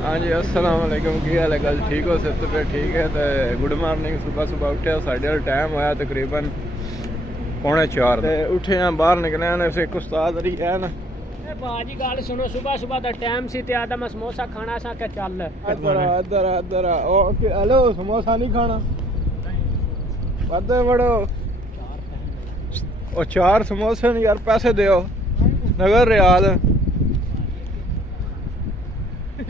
हाँ जी अस्सलाम वालेकुम की हाल है गल ठीक हो सब पे ठीक है तो गुड मॉर्निंग सुबह सुबह उठे साढ़े टाइम होया तकरीबन 3:45 ते उठे हैं बाहर निकले हैं एक उस्ताद रही है ना बाजी गल सुनो सुबह सुबह दा टाइम सी ते आदा मैं समोसा खाना सा के चल इधर हेलो समोसा नहीं खाना बदे बड़ो और 4 समोसे नहीं यार पैसे दो नगर रियाद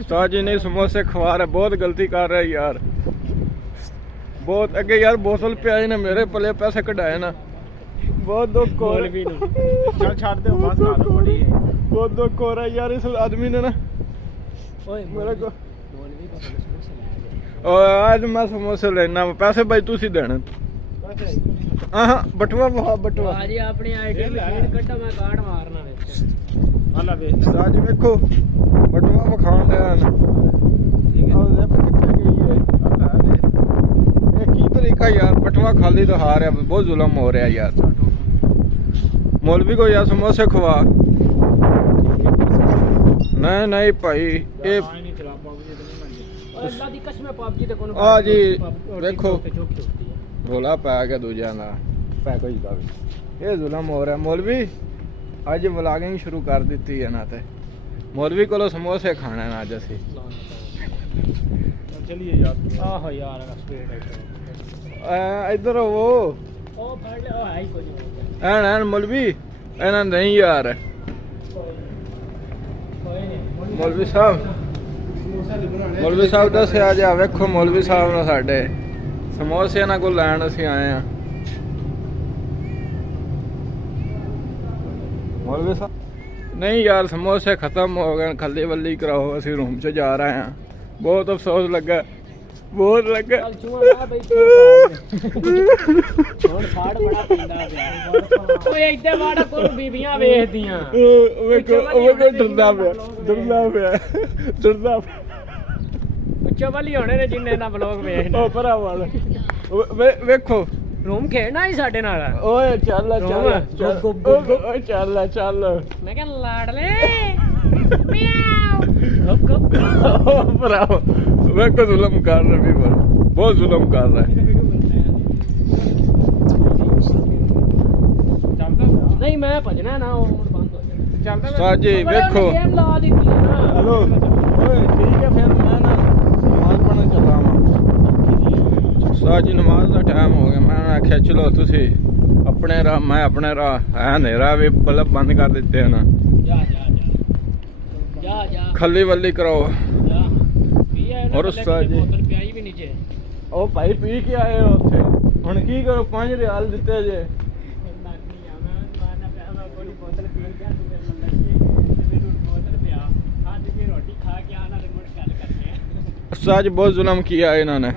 उस्ताद जी नहीं समोसे खवा रहे बहुत गलती कर रहे यार बहुत अगे यार बोतल पियाई ने मेरे पले पैसे कढ़ाए ना बहुत दुख हो चल छाड़ दे बस खा दो बड़ी है बहुत दुख हो रहा है यार इस आदमी ने ना ओए मेरे को आज मैं समोसे लेना पैसे भाई तुसी देने हाँ बटवा बटवा बाजी अपनी आईडी मशीन कट्टा मैं कार्ड मारना विच आला वे साज देखो बटवा विखाण दे ना की तरीका यार बटवा खाली तो हार है बहुत जुल्म हो रहा है यार मौलवी को यार समोसे खवा नहीं नहीं भाई ये अल्लाह दी कसम पबजी ते कोन आ जी देखो रोला पै गया दूजा ना पै कोई ये जुल्म हो रहा है मौलवी अज व्लॉगिंग शुरू कर दी है ना ते मौलवी को समोसे खाने ना अज असी चलिए यार आहो यार इधर वो फड़ ले ओ है कोई ऐन मौलवी ऐना नहीं यार मौलवी साहब दस्या जा वेखो मौलवी साहब ने साडे समोसे इन्हां कोल लैण असीं आए हैं मौलवी साहब नहीं यार समोसे खत्म हो गए खली वली कराओ असीं रूम च जा रहे हैं बहुत अफसोस लगा बहुत लगा ओए इधर वाड़ा कोल बीबियां वेखदियां डरदा पिया उच्चे वाली होने ने जिन्ने ना ब्लॉग वेखना ओ भरा वाला वेखो रूम खेलना ही साडे नाल ओए चल मैं क्या लाडले म्याऊ गप गप भरा वेखो जुल्म कर रहा है बहुत जुल्म कर रहा है नहीं मैं भजना ना और बंद हो जाए साजी वेखो हेलो ओए ठीक है फिर मैं ना नमाज पढ़न चला साजी नमाज का टाइम हो गया मैं आख्या चलो तुसी अपने राह मैं अपने राह है अंधेरा भी बल्ब बंद कर दिते हैं ना जा खली वली कराओ और साजी बोतल पियाई भी नीचे ओ भाई पी के आए हो उत्थे हुण की करो 5 रियाल दिते जे आज बहुत जुल्म किया इन्होंने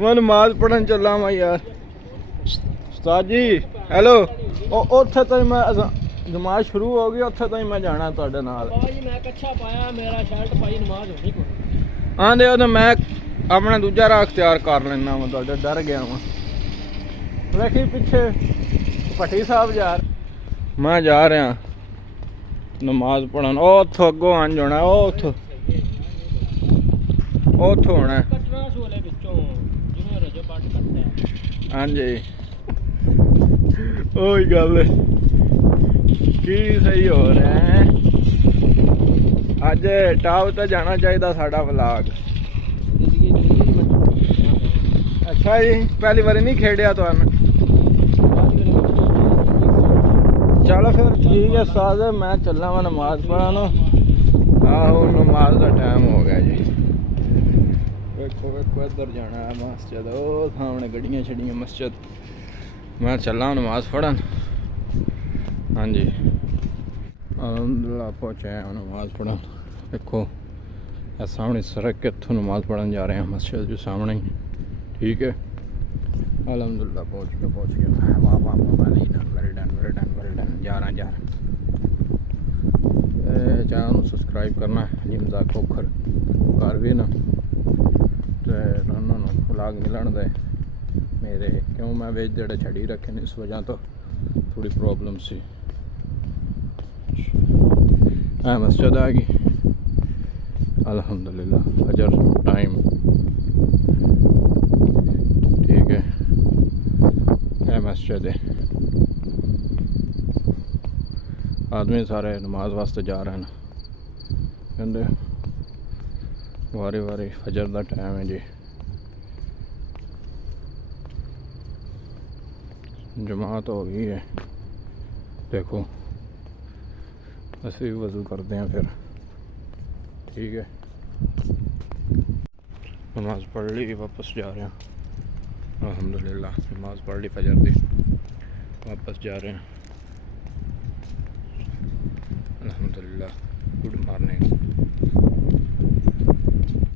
मैं नमाज पढ़न चला मैं यार उस्ताद जी हेलो उत्थे तो मैं नमाज शुरू हो गई उत्थे तो मैं जाना तुहाडे नाल मैं कच्छा पाया मेरा शर्ट पाई नमाज होनी कोई आंदे तो मैं अपना दूजा राह अख्तियार कर लेना मैं तुहाडे डर गया मैं देखी पीछे भट्टी साहब जा मैं जा रहा नमाज पढ़न उत्थों अगों अंज होना उत्थों होना हाँ जी ओही गल की सही हो रहा है अज टॉप तो जाना चाहिए साडा व्लॉग अच्छा जी पहली बारी नहीं खेडिया तुहानू चलो फिर ठीक है उस्ताद मैं चलना वा नमाज पढ़न आहो नमाज का टाइम हो गया जी वेखो इधर जाना है मस्जिद ओ सामने गड्डियां छड़ियां मस्जिद मैं चला नमाज पढ़न हाँ जी अलहमदुलिल्लाह पहुँचे हैं नमाज पढ़न देखो सामने सड़क के इत्थों नमाज पढ़न जा रहे हैं मस्जिद जो सामने ही ठीक है अलहमदुलिल्लाह पहुँच गया वाह वेल डन जा रहा चैनल सबसक्राइब करना जिमजा खोखर कर भी ना तो उन्होंने व्लॉग मिलन दे मेरे क्यों मैं वेज जेड़े छड़ी रखे ने इस वजह तो थोड़ी प्रॉब्लम सी मस्जिद आ गई। अल्हम्दुलिल्लाह फजर टाइम ठीक है। यह मस्जिद है, आदमी सारे नमाज वास्ते जा रहे हैं कहते वारी वारी फजर का टाइम है जी। जमात हो गई है, देखो असी भी वज़ू करते हैं फिर ठीक है। नमाज पढ़ ली, वापस जा रहे हैं अल्हम्दुलिल्लाह। नमाज पढ़ ली फजर की, वापस जा रहे हैं अल्हम्दुलिल्लाह। Good morning.